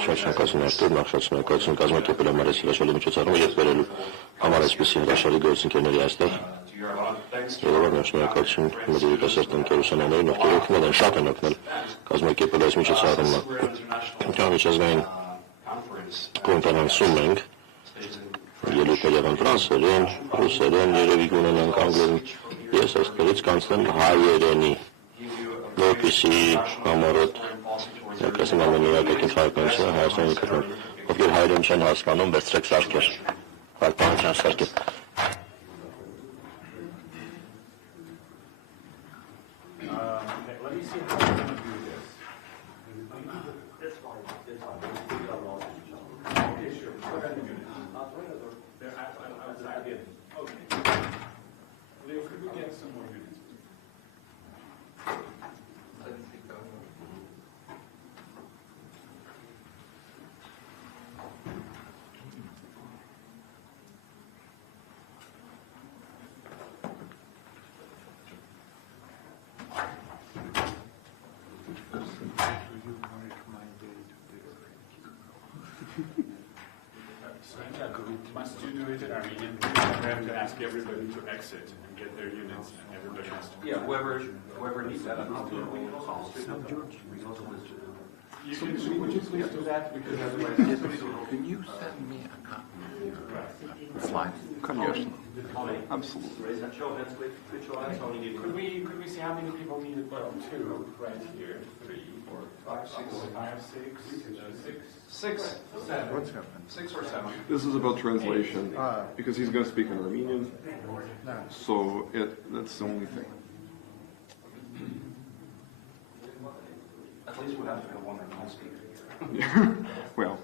Շարժնակացում արտեր, նախշարժնակացում կազմակերպել համարես հրաշալի միջոցառումը և բերելու համար այսպիսի հրաշալի գործընկերների այստեղ Երևան շնորհակալություն մեր երիտասարդ ընկերություններին, ովքեր օգնել են, շատ են օգնել կազմակերպել այս միջոցառումը։ Միջազգային կոնֆերանսում ենք ելույթներ եղան ֆրանսերեն, ռուսերեն, երևի կունենանք անգլերեն, ես այստեղից կանցնեմ հայերենի, որպեսզի համառոտ ներկայացնեմ ամենօրյակին քաղաքականությունը Հայաստանի կողմից, ովքեր հայերեն չեն հասկանում, վերցրեք սարքեր, քաղաքականության սարքեր։ Must you do it in Armenian? We have to ask everybody to exit and get their units, and everybody has to. Yeah, whoever needs that. Would you please do that? Because otherwise. Can you send me a copy of the slide? Конечно. Absolutely. Could we see how many people need it? Well, 2 right here, 3, 4, 5, 6, 6, 7. What's happening? 6 or 7. This is about translation, because he's going to speak in Armenian, so that's the only thing. At least we have to have one that can speak. Well,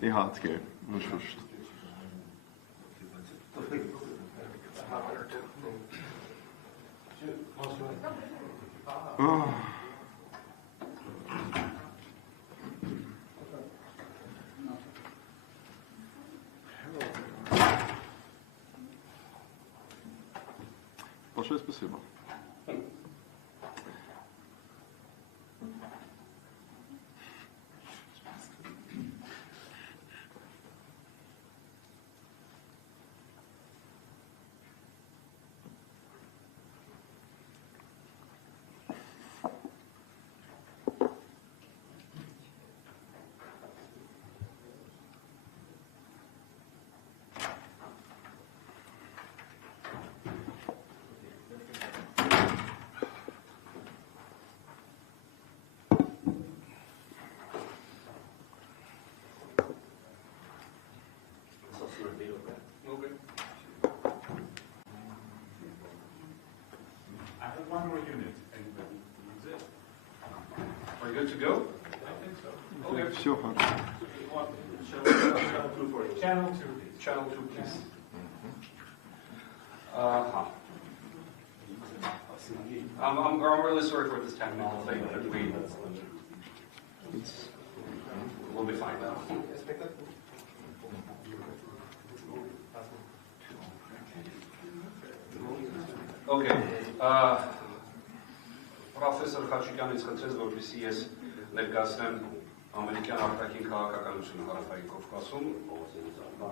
he had to, no first. Oh. Большое спасибо. One more unit. Anybody needs it? Are you good to go? I think so. Okay. Все хорошо. Channel 2 for you. Channel 2, please. Channel 2, please. I'm really sorry for this technical thing, but we'll be fine now. Okay. Պրոֆեսոր Խաչիկյանից խնդրեց, որպեսզի ես ներկայացնեմ ամերիկյան արտաքին քաղաքականությունը հարավային Կովկասում,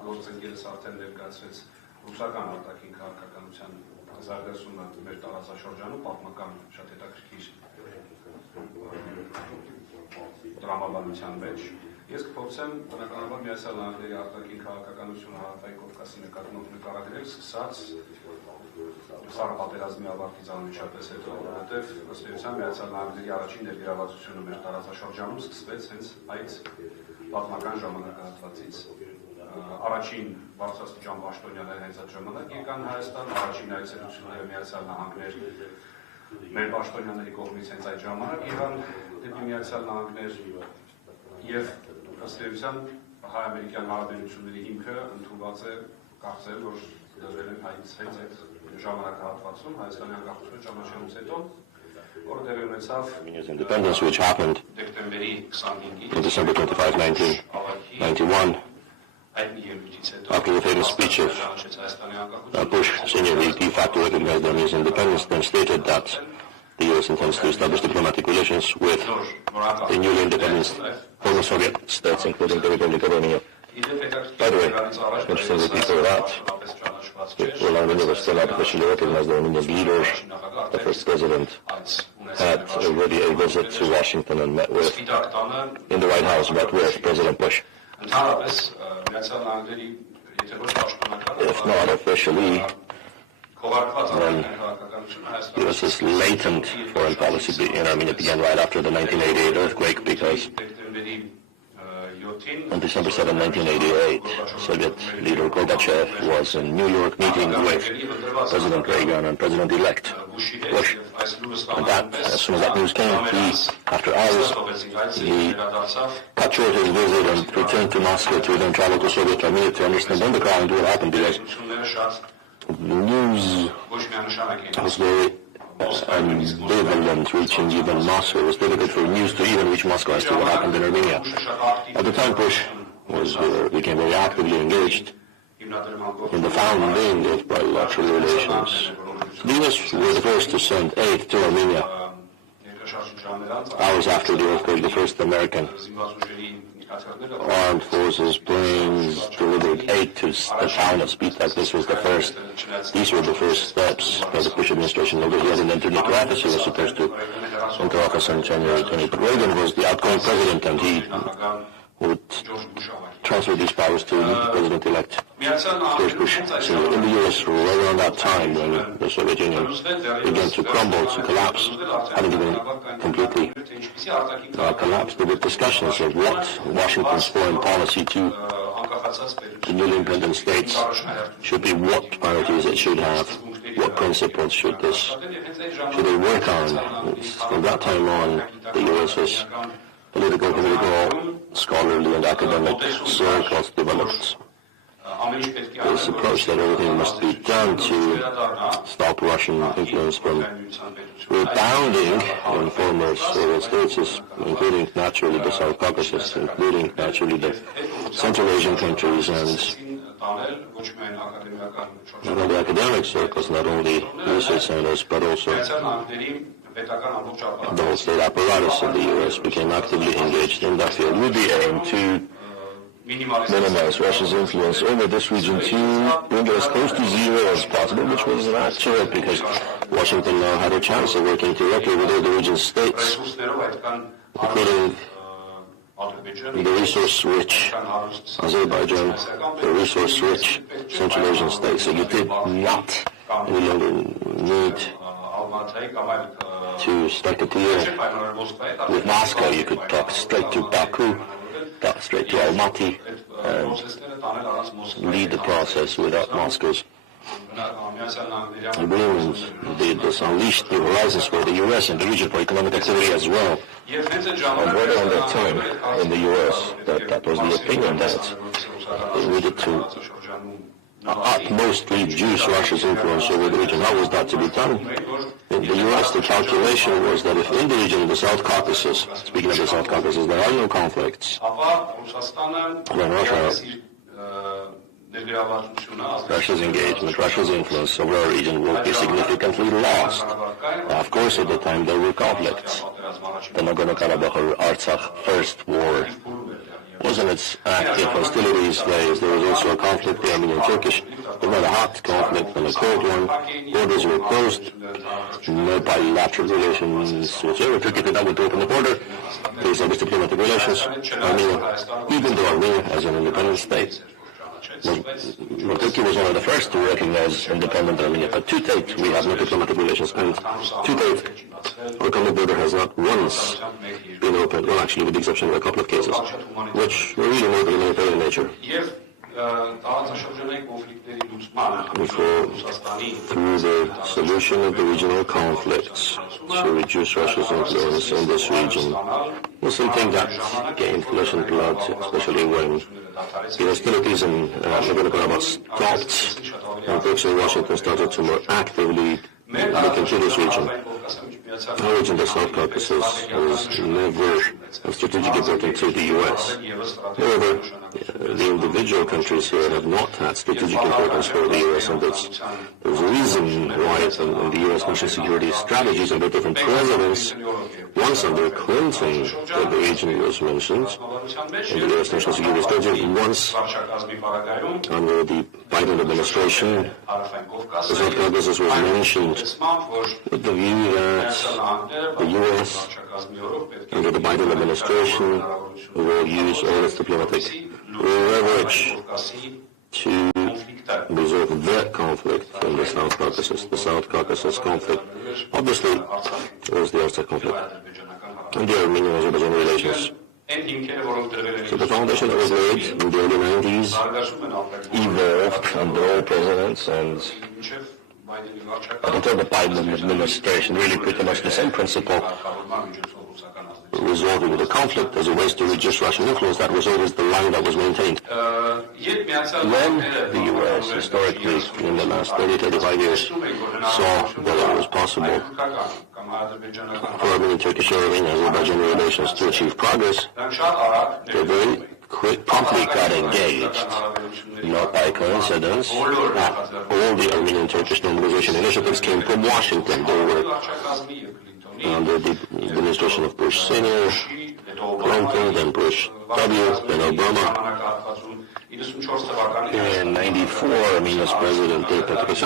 գործընկերս արդեն ներկայացրեց ռուսական արտաքին քաղաքականության զարգացումը մեր տարածաշրջանում, պատմական շատ հետաքրքիր տրամաբանության մեջ։ Ես կփորձեմ բնականաբար Միացյալ Նահանգների արտաքին քաղաքականությունը հարավային Կովկասի նկատմամբ նկարագրել, սկսած Սառը պատերազմի ավարտից անմիջապես հետո, որովհետև ըստ էության Միացյալ Նահանգների առաջին ներգրավվածությունը մեր տարածաշրջանում սկսվեց հենց այդ պատմական ժամանակահատվածից։ Առաջին բարձրաստիճան պաշտոնյաները հենց այդ ժամանակ եկան Հայաստան, առաջին այցելությունները Միացյալ Նահանգներ մեր պաշտոնյաների կողմից հենց այդ ժամանակ եղան դեպի Միացյալ Նահանգներ եւ ըստ էության հայ-ամերիկյան հարաբերությունների հիմքը ընդունված է կարծել, որ դրվել են հենց այդ ժամանակահատվածում Հայաստանի անկախությունը ճանաչելուց հետո, որը տեղի ունեցավ independence which happened դեկտեմբերի 25-ին on December 25, 1991 after the famous speech of Bush, Sr. de facto recognized Armenia's independence, then stated that the U.S. intends to establish diplomatic relations with the newly independent former Soviet states, including the Republic of Armenia. By the way, interestingly, before that, when Armenia was still not officially recognized as Armenia's leader, the first president had already a visit to Washington and met with, in the White House, met with President Bush. If not officially, then U.S.'s latent foreign policy in Armenia began right after the 1988 earthquake, because on December 7, 1988, Soviet leader Gorbachev was in New York meeting with President Reagan and President-elect Bush. And that, as soon as that news came, after hours, he cut short his visit and returned to Moscow to then travel to Soviet Armenia to understand on the ground what happened, because the news was very ambivalent, reaching even Moscow. It was difficult for news to even reach Moscow as to what happened in Armenia. At the time, Bush became very actively engaged in the founding of bilateral relations. The U.S. were the first to send aid to Armenia. Hours after the earthquake, the first American armed forces planes delivered aid to the town of Spitak. These were the first steps by the Bush administration. Although he hadn't entered into office, he was supposed to enter office on January 20. But Reagan was the outgoing president, and he would transfer these powers to the president-elect George Bush. So in the U.S., right around that time, when the Soviet Union began to crumble, to collapse, hadn't even completely collapsed, there were discussions of what Washington's foreign policy to the newly independent states should be, what priorities it should have, what principles should they work on. From that time on, the U.S.'s political, scholarly, and academic circles developed this approach that everything must be done to stop Russian influence from rebounding in former Soviet states, including naturally the South Caucasus, including naturally the Central Asian countries, and not only academic circles, not only research centers, but also the whole state apparatus of the U.S. became actively engaged in that field with the aim to minimize Russia's influence over this region, to bring it as close to zero as possible, which was natural because Washington now had a chance of working directly with all the region's states, including the resource-rich Azerbaijan, the resource-rich Central Asian states. So you did not any longer need to strike a deal with Moscow. You could talk straight to Baku, talk straight to Almaty, and lead the process without Moscow's agreement. This unleashed the horizons for the U.S. and the region for economic activity as well. And right around that time in the U.S., that was the opinion that they needed to utmost reduce Russia's influence over the region. How was that to be done? In the U.S., the calculation was that if in the region of the South Caucasus, speaking of the South Caucasus, there are no conflicts, then Russia's engagement, Russia's influence over our region will be significantly lost. Of course, at the time there were conflicts. The Nagorno-Karabakh or Artsakh First War was in its active hostilities phase. There was also a conflict, the Armenian-Turkish. There was a hot conflict and a cold one. Borders were closed. No bilateral relations whatsoever. Turkey did not want to open the border. They established diplomatic relations. Armenia, even though Armenia as an independent state, Turkey was one of the first to recognize independent Armenia. But to date, we have no diplomatic relations. And to date, our common border has not once been opened, well, actually, with the exception of a couple of cases, which were really more military in nature. Through the solution of the regional conflicts to reduce Russia's influence in this region was something that gained flesh and blood, especially when the hostilities in Nagorno-Karabakh stopped and Brooks and Washington started to more actively look into this region. Knowledge in the South Caucasus was never a strategic importance to the U.S. However, the individual countries here have not had strategic importance for the U.S. and there's a reason why in the U.S. national security strategies under different presidents, once under Clinton, the region was mentioned in the U.S. national security strategy, once under the Biden administration, the South Caucasus was mentioned with the view that the U.S. under the Biden administration will use all its diplomatic leverage to resolve that conflict in the South Caucasus. The South Caucasus conflict, obviously, was the Artsakh conflict and the Armenian-Azerbaijan relations. So the foundation that was laid in the early 90s evolved under all presidents, and up until the Biden administration really pretty much the same principle, resolving the conflict as a way to reduce Russian influence. That was always the line that was maintained. When the U.S. historically, in the last 30-35 years, saw that it was possible for Armenian, Turkish, Armenian, Azerbaijan relations to achieve progress, they very promptly got engaged. Not by coincidence, all the Armenian, Turkish normalization initiatives came from Washington. They were under the administration of Bush Sr., Clinton, then Bush W., then Obama. In '94, Armenia's president, the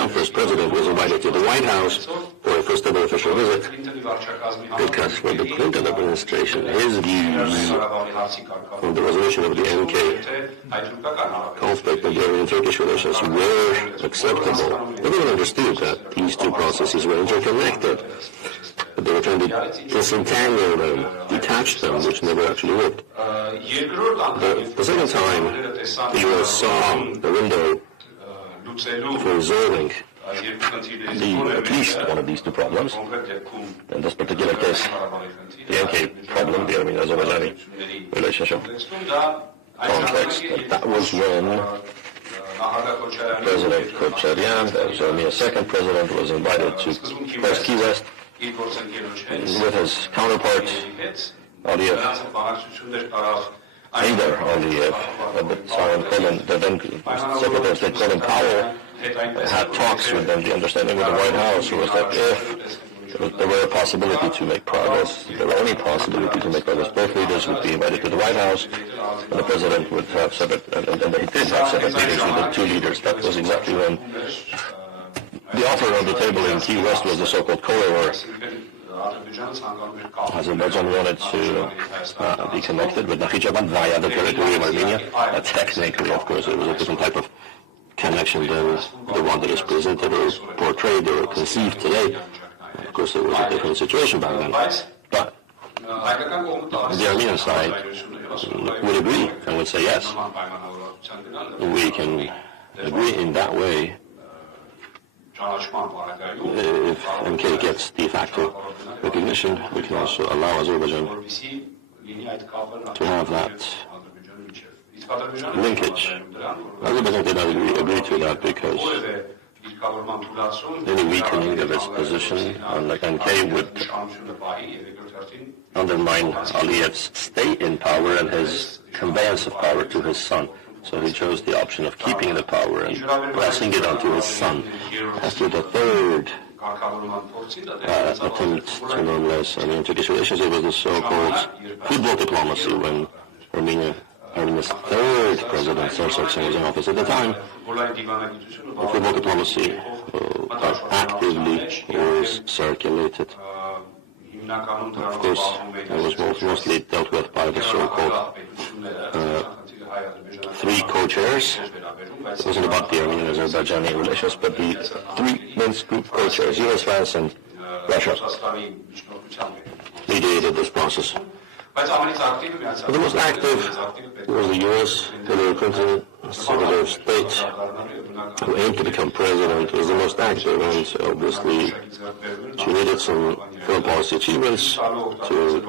first president, was invited to the White House for a first ever official visit because for the Clinton administration, his views on the resolution of the MK conflict and the Armenian-Turkish relations were acceptable. Everyone understood that these two processes were interconnected. But they were trying to disentangle them, detach them, which never actually worked. The second time the U.S. saw the window for resolving at least one of these two problems, in this particular case, the MK problem, the Armenian-Azerbaijani relationship context, that was when President Kocharian, that was Armenia's second president, was invited to First Key West with his counterpart, Aliyev, either Aliyev at the time, the then Secretary of State Colin Powell had talks with them. The understanding with the White House was that if there were a possibility to make progress, there were any possibility to make progress, both leaders would be invited to the White House, and the president would have separate, and they did have separate meetings with the two leaders. That was exactly when the offer on the table in Key West was the so-called corridor. Azerbaijan wanted to be connected with Nakhichevan via the territory of Armenia. Technically, of course, it was a different type of connection than the one that is presented or portrayed or conceived today. Of course, it was a different situation back then. But the Armenian side would agree and would say, yes, we can agree in that way. If MK gets de facto recognition, we can also allow Azerbaijan to have that linkage. Azerbaijan did not agree to that because any weakening of its position on the MK would undermine Aliyev's stay in power and his conveyance of power to his son. So he chose the option of keeping the power and passing it on to his son. As to the third attempt to normalize Armenian-Turkish relations, it was the so-called football diplomacy when Armenia's third president, Sargsyan, was in office at the time. Football diplomacy actively was circulated. Of course, it was mostly dealt with by the so-called three co-chairs. It wasn't about the Armenian-Azerbaijani relations, but the three Minsk group co-chairs, US, France, and Russia, mediated this process. But the most active was the US. Hillary Clinton, Secretary of State, who aimed to become president, was the most active, and obviously she needed some foreign policy achievements to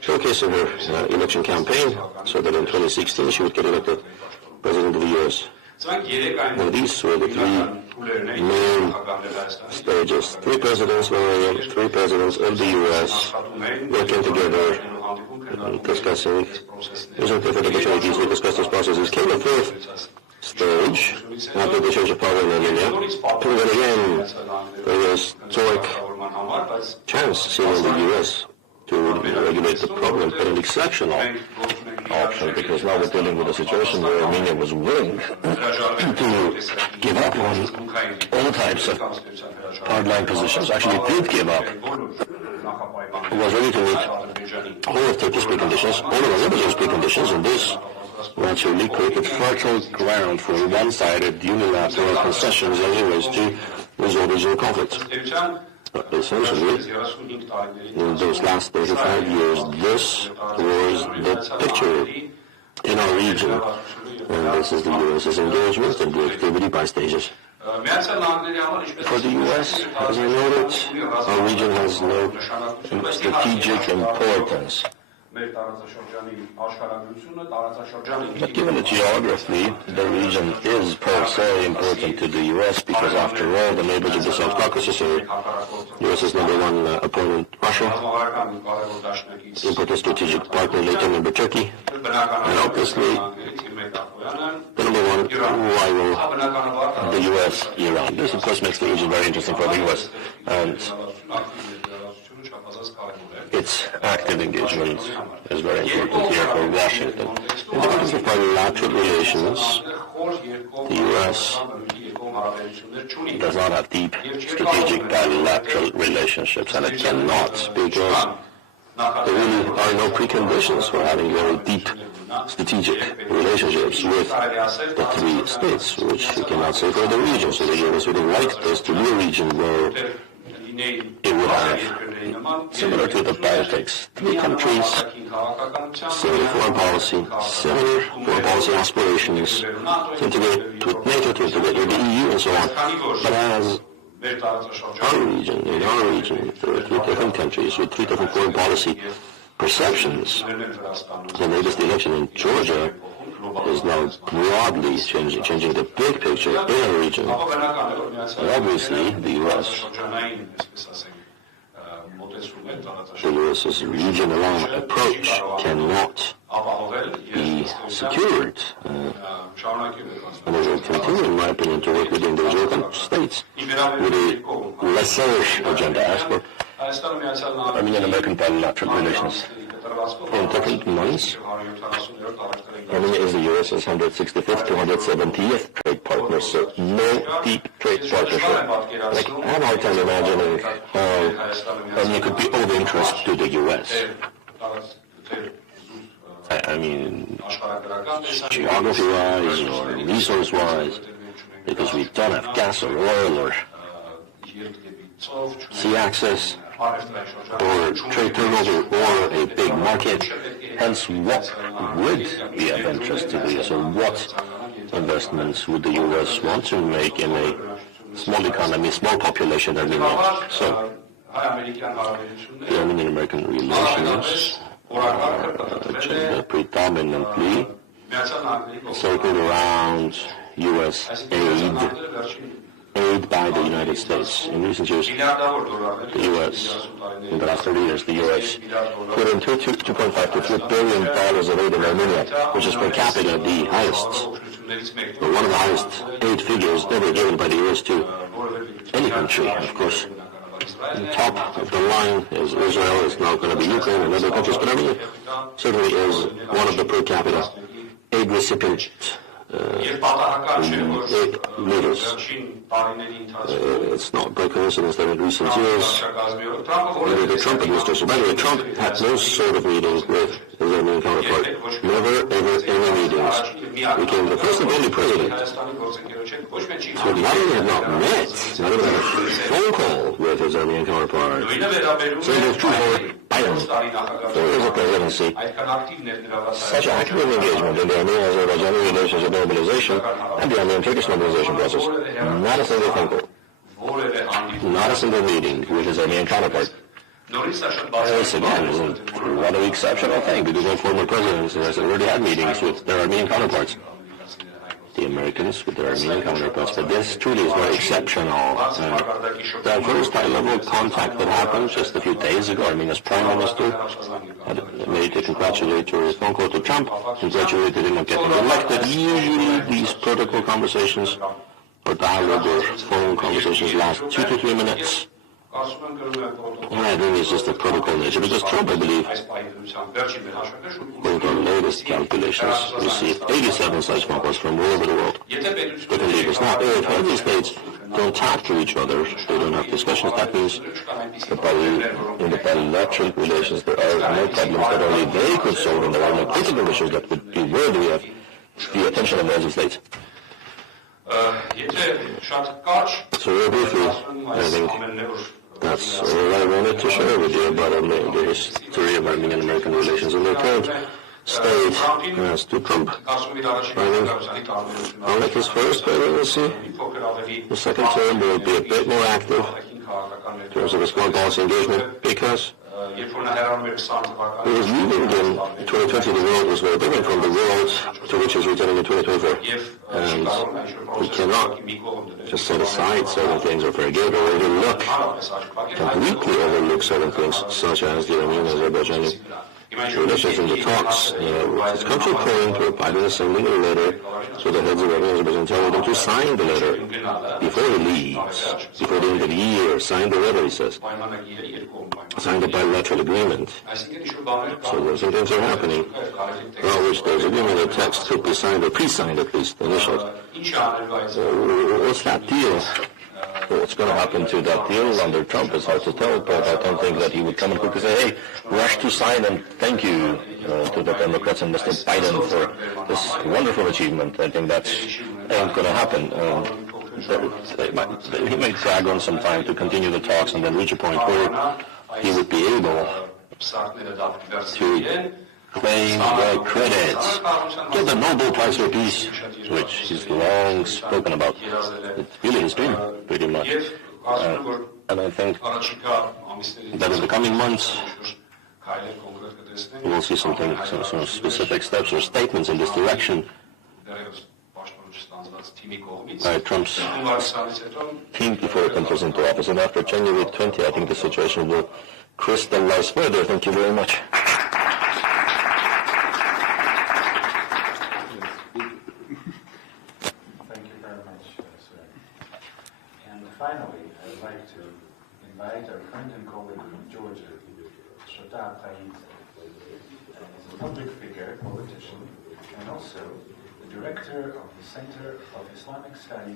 showcase in her election campaign, so that in 2016 she would get elected president of the US. Well, these were the three main stages. Three presidents of the U.S. working together, discussing, using different opportunities to discuss these processes. Came the fourth stage after the change of power in Armenia. And then again, there was historic chance seen in the U.S. to regulate the problem, but an exceptional option, because now we're dealing with a situation where Armenia was willing to give up on all types of hardline positions. Actually, did give up. Was ready to meet all of Turkey's preconditions, all of Azerbaijan's preconditions, and this naturally created fertile ground for one-sided unilateral concessions anyways to resolve regional conflicts. Essentially, in those last 35 years, this was the picture in our region, and this is the U.S.'s engagement and the activity by stages. For the U.S., as I noted, our region has no strategic importance. But given the geography, the region is per se important to the U.S. because, after all, the neighbors of the South Caucasus are U.S.'s number one opponent, Russia, important strategic partner later, number Turkey, and obviously the number one rival, the U.S., Iran. This, of course, makes the region very interesting for the U.S. and its active engagement is very important here for Washington. In the context of bilateral relations, the U.S. does not have deep strategic bilateral relationships, and it cannot, because there really are no preconditions for having very deep strategic relationships with the three states, which we cannot say for the region. So the U.S. would have liked this to be a region where it would have, similar to the Baltics, three countries, similar foreign policy aspirations, to integrate with NATO, to integrate with the EU, and so on. But as in our region, there are three different countries with three different foreign policy perceptions. The latest election in Georgia is now broadly changing the big picture in our region. And obviously, the U.S.'s regional approach cannot be secured. And it will continue, in my opinion, to work with the individual states with a lesser agenda as for Armenian-American bilateral relations. In different months, Armenia is the U.S.'s 165th to 170th trade partner, so no deep trade partnership. Like, I have a hard time imagining how Armenia could be of interest to the U.S. I mean, geography-wise or resource-wise, because we don't have gas or oil or sea access, or trade turnover, or a big market. Hence, what would be of interest to the U.S., or what investments would the U.S. want to make in a small economy, small population Armenia? So, the Armenian-American relations agenda predominantly circled around U.S. aid by the United States. In recent years, the U.S., in the last 30 years, the U.S. put in $2.5 to $3 billion of aid in Armenia, which is per capita the highest, or one of the highest aid figures ever given by the U.S. to any country. Of course, the top of the line is Israel, it's now going to be Ukraine and other countries, but Armenia certainly is one of the per capita aid recipient leaders. It's not by coincidence that in recent years, under the Trump administration, by the way, Trump had no sort of meetings with his Armenian counterpart. Never, ever, any meetings. Became the first and only president who not only had not met, not even had a phone call with his Armenian counterpart. Same was true for Biden. 4 years of presidency. Such active engagement in the Armenian-Azerbaijani relationship normalization and the Armenian-Turkish normalization process. Not a single phone call. Not a single meeting with his Armenian counterpart. This, again, isn't rather exceptional thing because all former presidents have already had meetings with their Armenian counterparts. the Americans with their Armenian counterparts, but this truly is very exceptional. The first high-level contact that happened just a few days ago, Armenia's prime minister had made a congratulatory phone call to Trump, congratulated him on getting elected. Usually these protocol conversations or dialogue or phone conversations last 2 to 3 minutes. And I think it's just a protocol nature, because Trump, I believe, according to our latest calculations, received 87 such phone calls from all over the world. Different leaders. Now, if heavy states don't talk to each other, they don't have discussions, that means that in the bilateral relations there are no problems that only they could solve, and there are no critical issues that would be worthy of the attention of those states. So very briefly, I think that's all I wanted to share with you about the history of Armenian-American relations and their current state as to Trump. I think, unlike his first presidency, the second term will be a bit more active in terms of his foreign policy engagement, because it was leaving in 2020, the world was very different from the world to which is returning in 2024. And we cannot just set aside certain things or forget or overlook, completely overlook certain things, such as the Armenian-Azerbaijani relations in the talks. It's come to a point where Biden is sending a letter to the heads of Azerbaijan, telling them to sign the letter before he leaves, before the end of the year. Sign the letter, he says. Sign the bilateral agreement. So those things are happening. Well, which there's agreement, the text could be signed or pre-signed at least, initially. What's that deal? What's going to happen to that deal under Trump is hard to tell, but I don't think that he would come and quickly say, hey, rush to sign and thank you to the Democrats and Mr. Biden for this wonderful achievement. I think that ain't going to happen. He may drag on some time to continue the talks and then reach a point where he would be able to claim the credits, get the Nobel Prize for Peace, which he's long spoken about. It's really his dream, pretty much. And I think that in the coming months, we'll see some specific steps or statements in this direction by Trump's team before he comes into office. And after January 20, I think the situation will crystallize further. Thank you very much. Finally, I would like to invite our friend and colleague from Georgia, Shota Praid, as a public figure, politician, and also the director of the Center of Islamic Studies